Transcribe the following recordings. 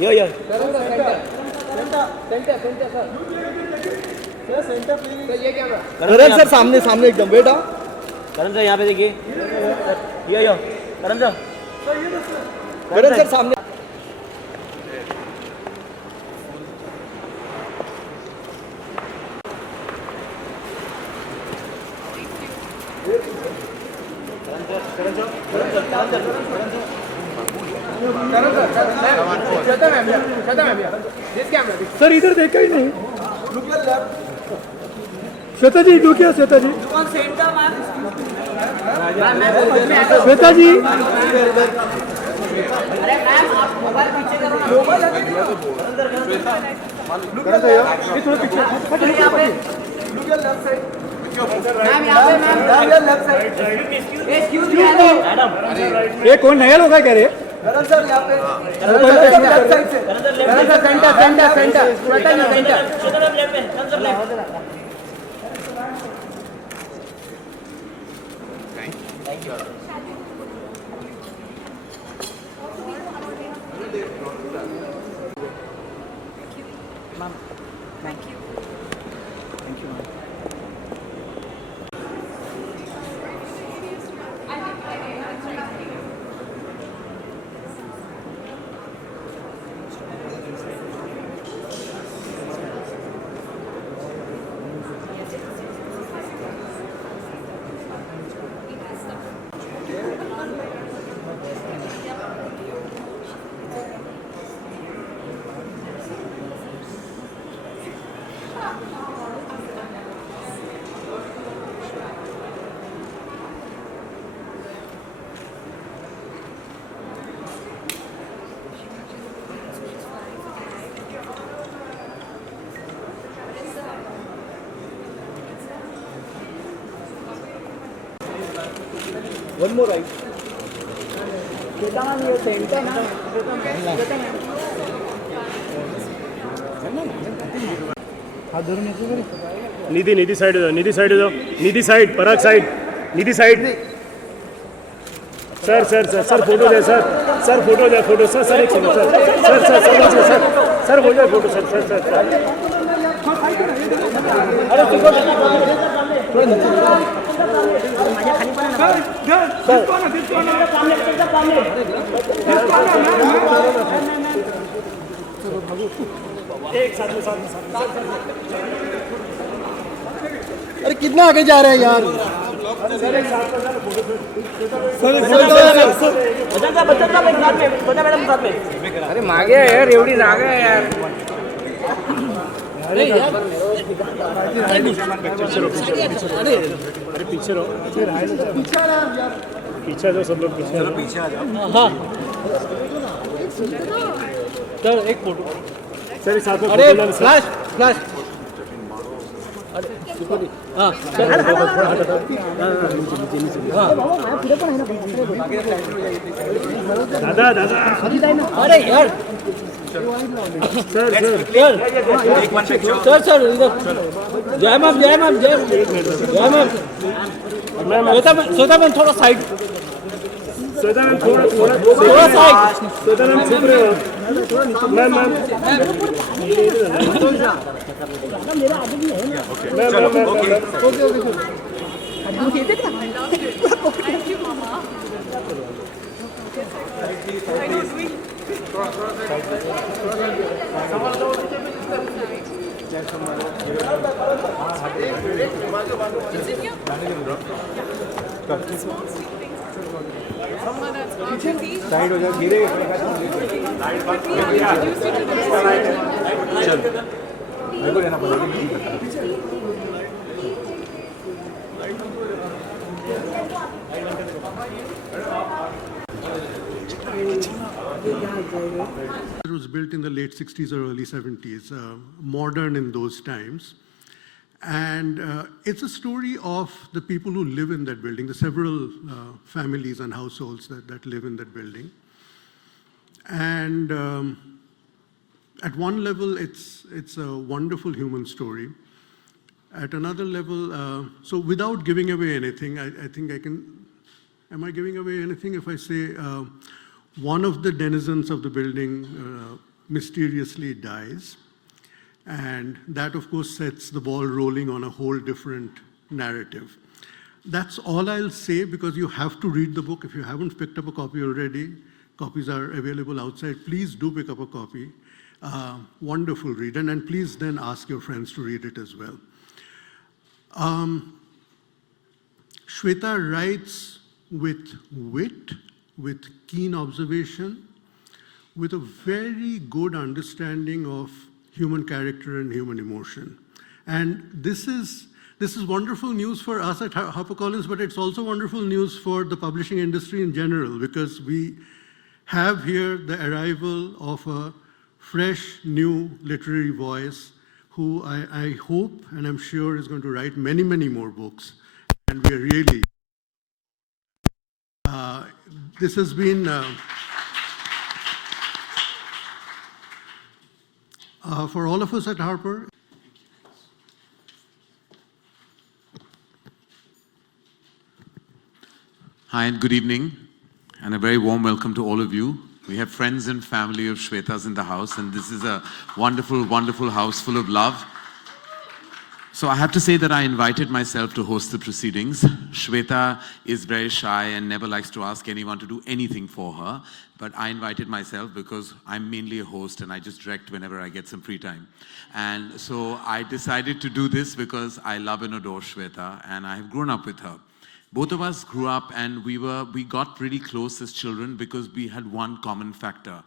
Yeah. करण sir सामने सामने एकदम बेटा। करण सर यहाँ पे देखिए। यो करण सर सामने। सर इधर देखा ही नहीं। श्वेता जी लुक क्या श्वेता जी। श्वेता जी ये कौन नया लोग है क्या रे? सर यहाँ पे One more right. निधि साइड हो जाओ, निधि साइड, पराग साइड, निधि साइड। सर फोटो दे सर फोटो दे फोटो सर एक सेकंड सर हो जाए फोटो सर। अरे कितना आगे जा रहे हैं यार। अरे मागे आहे यार, एवढी जागा आहे यार। अरे पीछे रहो, पीछे जो सब लोग पीछे आ जाओ। हाँ सर एक फोटो सर साथ में। अरे फ्लैश हाँ दादा अरे यार सर जय मैम श्वेता मैम थोड़ा साइड श्वेता मैम थोड़ा साइड। श्वेता मैम चुप रहे हो। Ma'am ma'am Thank you, Mama. It's in here. The small stick things. Mama, that's perfectly. Side हो जा गिरे Introduced you to the चल मेरे को लेना पड़ेगा It was built in the late 60s or early 70s, modern in those times. And it's a story of the people who live in that building, the several families and households that live in that building. And at one level, it's a wonderful human story. At another level, so without giving away anything, I think I can, am I giving away anything if I say one of the denizens of the building mysteriously dies? And that, of course, sets the ball rolling on a whole different narrative. That's all I'll say, because you have to read the book. If you haven't picked up a copy already, copies are available outside. Please do pick up a copy. Wonderful read. And please then ask your friends to read it as well. Shweta writes with wit, with keen observation, with a very good understanding of human character and human emotion. And this is wonderful news for us at HarperCollins, but it's also wonderful news for the publishing industry in general, because we have here the arrival of a fresh, new literary voice who I hope and I'm sure is going to write many, many more books. And we are really, this has been, for all of us at Harper. Hi and good evening, and a very warm welcome to all of you. We have friends and family of Shwetas in the house, and this is a wonderful, wonderful house full of love. So I have to say that I invited myself to host the proceedings. Shweta is very shy and never likes to ask anyone to do anything for her, but I invited myself because I'm mainly a host and I just direct whenever I get some free time. And so I decided to do this because I love and adore Shweta, and I have grown up with her. Both of us grew up and we got really close as children because we had one common factor.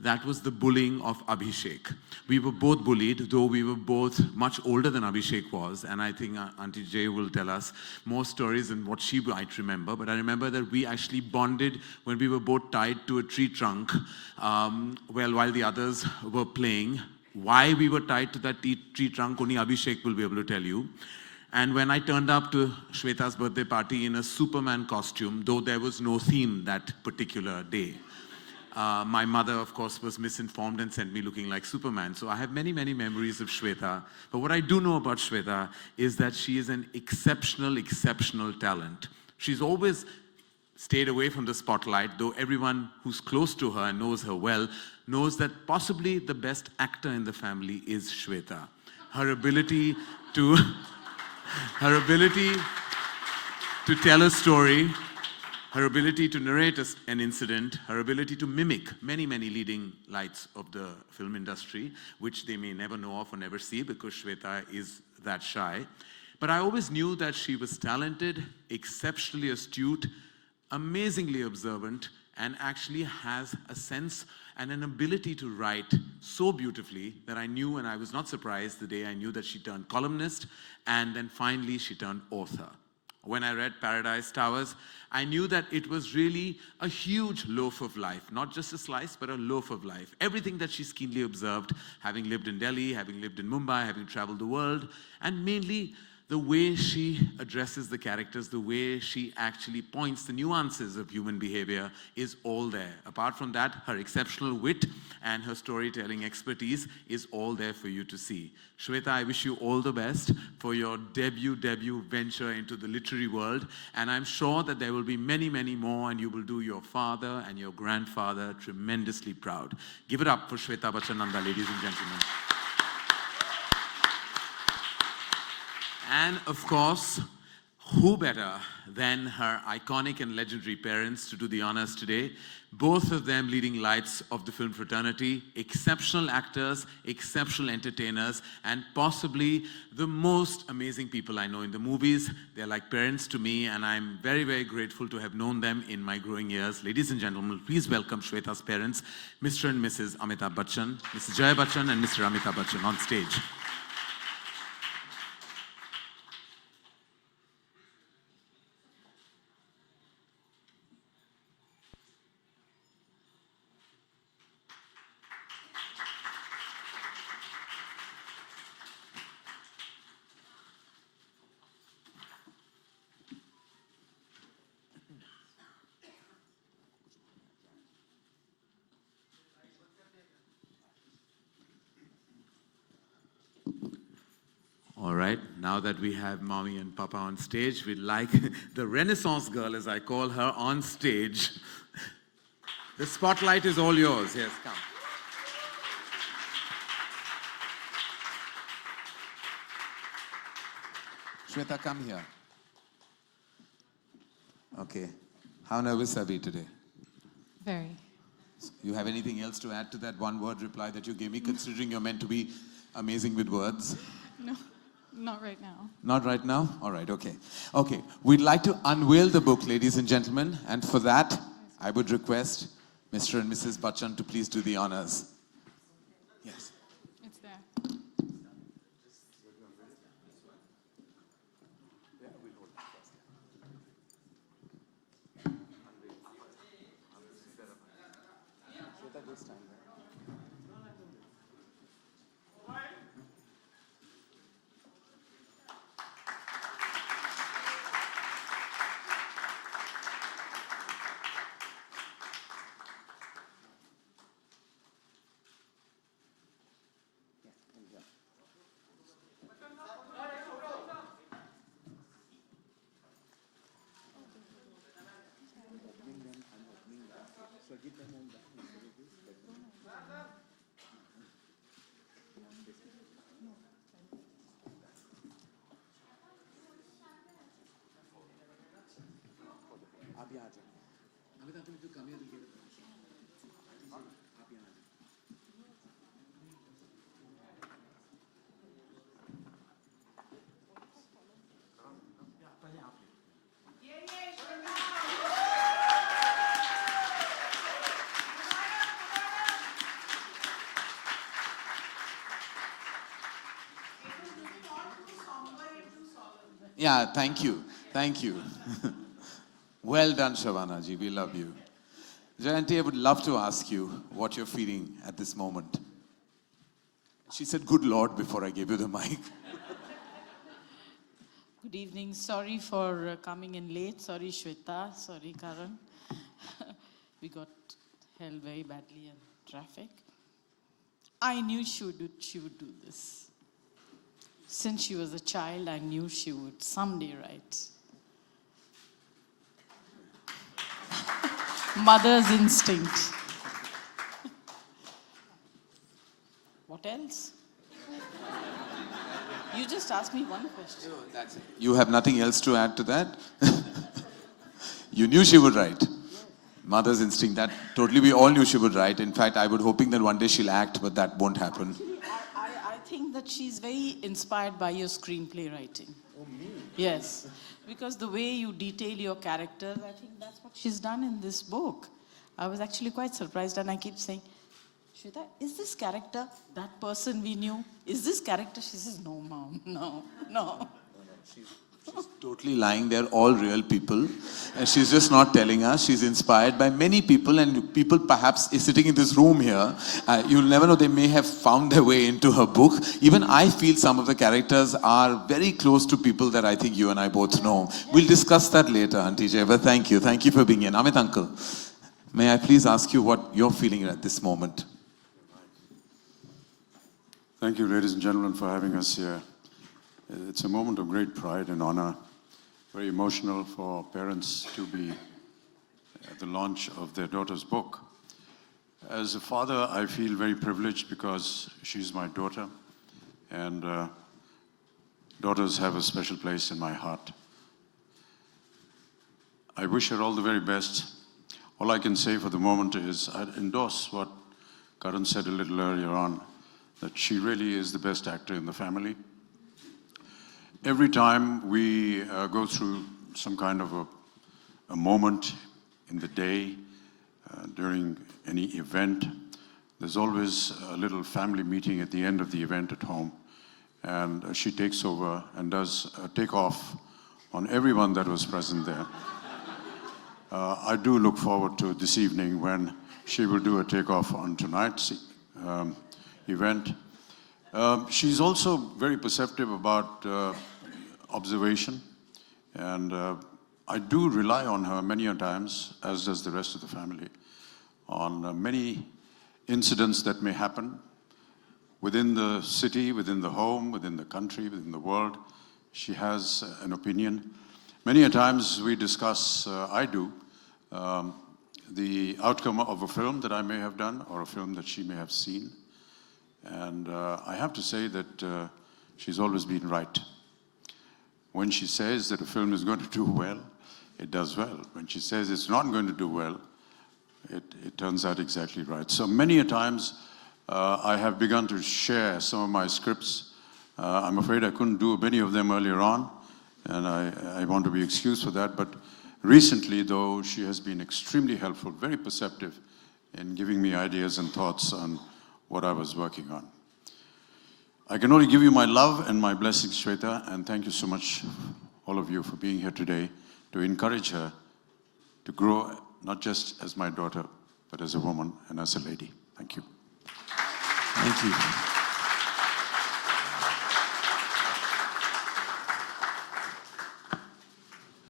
That was the bullying of Abhishek. We were both bullied, though we were both much older than Abhishek was. And I think Auntie Jay will tell us more stories than what she might remember. But I remember that we actually bonded when we were both tied to a tree trunk while the others were playing. Why we were tied to that tree trunk, only Abhishek will be able to tell you. And when I turned up to Shweta's birthday party in a Superman costume, though there was no theme that particular day, my mother, of course, was misinformed and sent me looking like Superman. So I have many, many memories of Shweta. But what I do know about Shweta is that she is an exceptional, exceptional talent. She's always stayed away from the spotlight, though everyone who's close to her and knows her well knows that possibly the best actor in the family is Shweta. Her ability to tell a story, her ability to narrate an incident, her ability to mimic many, many leading lights of the film industry, which they may never know of or never see because Shweta is that shy. But I always knew that she was talented, exceptionally astute, amazingly observant, and actually has a sense and an ability to write so beautifully that I knew, and I was not surprised the day I knew that she turned columnist, and then finally she turned author. When I read Paradise Towers, I knew that it was really a huge loaf of life, not just a slice, but a loaf of life. Everything that she's keenly observed, having lived in Delhi, having lived in Mumbai, having traveled the world, and mainly the way she addresses the characters, the way she actually points the nuances of human behavior is all there. Apart from that, her exceptional wit and her storytelling expertise is all there for you to see. Shweta, I wish you all the best for your debut venture into the literary world, and I'm sure that there will be many, many more, and you will do your father and your grandfather tremendously proud. Give it up for Shweta Bachchan Nanda, ladies and gentlemen. And of course, who better than her iconic and legendary parents to do the honors today? Both of them leading lights of the film fraternity, exceptional actors, exceptional entertainers, and possibly the most amazing people I know in the movies. They're like parents to me, and I'm very, very grateful to have known them in my growing years. Ladies and gentlemen, please welcome Shweta's parents, Mr. and Mrs. Amitabh Bachchan, Mrs. Jaya Bachchan, and Mr. Amitabh Bachchan on stage. All right, now that we have Mommy and Papa on stage, we'd like the Renaissance girl, as I call her, on stage. The spotlight is all yours. Yes, come. Shweta, come here. Okay. How nervous are we today? Very. You have anything else to add to that one-word reply that you gave me, considering you're meant to be amazing with words? No, not right now. Not right now? All right, okay. Okay, we'd like to unveil the book, ladies and gentlemen, and for that, I would request Mr. and Mrs. Bachchan to please do the honors. Yes. It's there. Yeah, thank you. Thank you. Well done, Shavana ji. We love you. Jayanti, I would love to ask you what you're feeling at this moment. She said, "Good Lord," before I gave you the mic. Good evening. Sorry for coming in late. Sorry, Shweta. Sorry, Karan. We got held very badly in traffic. I knew she would do this. Since she was a child, I knew she would someday write. Mother's instinct. What else? You just asked me one question. No, that's it. You have nothing else to add to that? You knew she would write. Mother's instinct, that totally we all knew she would write. In fact, I was hoping that one day she'll act, but that won't happen. I think that she's very inspired by your screenplay writing. Oh, me? Yes. Because the way you detail your characters, I think that's what she's done in this book. I was actually quite surprised, and I keep saying, Shweta, is this character that person we knew? Is this character? She says, no, Mom, no. Totally lying. They're all real people. And she's just not telling us. She's inspired by many people, and people perhaps is sitting in this room here. You'll never know, they may have found their way into her book. Even I feel some of the characters are very close to people that I think you and I both know. We'll discuss that later, Auntie Jay, but thank you. Thank you for being here. Amit Uncle, may I please ask you what you're feeling at this moment? Thank you, ladies and gentlemen, for having us here. It's a moment of great pride and honor. Very emotional for parents to be at the launch of their daughter's book. As a father, I feel very privileged because she's my daughter, and daughters have a special place in my heart. I wish her all the very best. All I can say for the moment is I'd endorse what Karan said a little earlier on, that she really is the best actor in the family. Every time we go through some kind of a moment in the day, during any event, there's always a little family meeting at the end of the event at home. And she takes over and does a takeoff on everyone that was present there. I do look forward to this evening when she will do a takeoff on tonight's event. She's also very perceptive about observation, and I do rely on her many a times, as does the rest of the family, on many incidents that may happen within the city, within the home, within the country, within the world. She has an opinion. Many a times we discuss, I do, the outcome of a film that I may have done or a film that she may have seen. And I have to say that she's always been right. When she says that a film is going to do well, it does well. When she says it's not going to do well, it turns out exactly right. So many a times I have begun to share some of my scripts. I'm afraid I couldn't do many of them earlier on, and I want to be excused for that. But recently, though, she has been extremely helpful, very perceptive in giving me ideas and thoughts on what I was working on. I can only give you my love and my blessings, Shweta, and thank you so much, all of you, for being here today to encourage her to grow not just as my daughter, but as a woman and as a lady. Thank you. Thank you.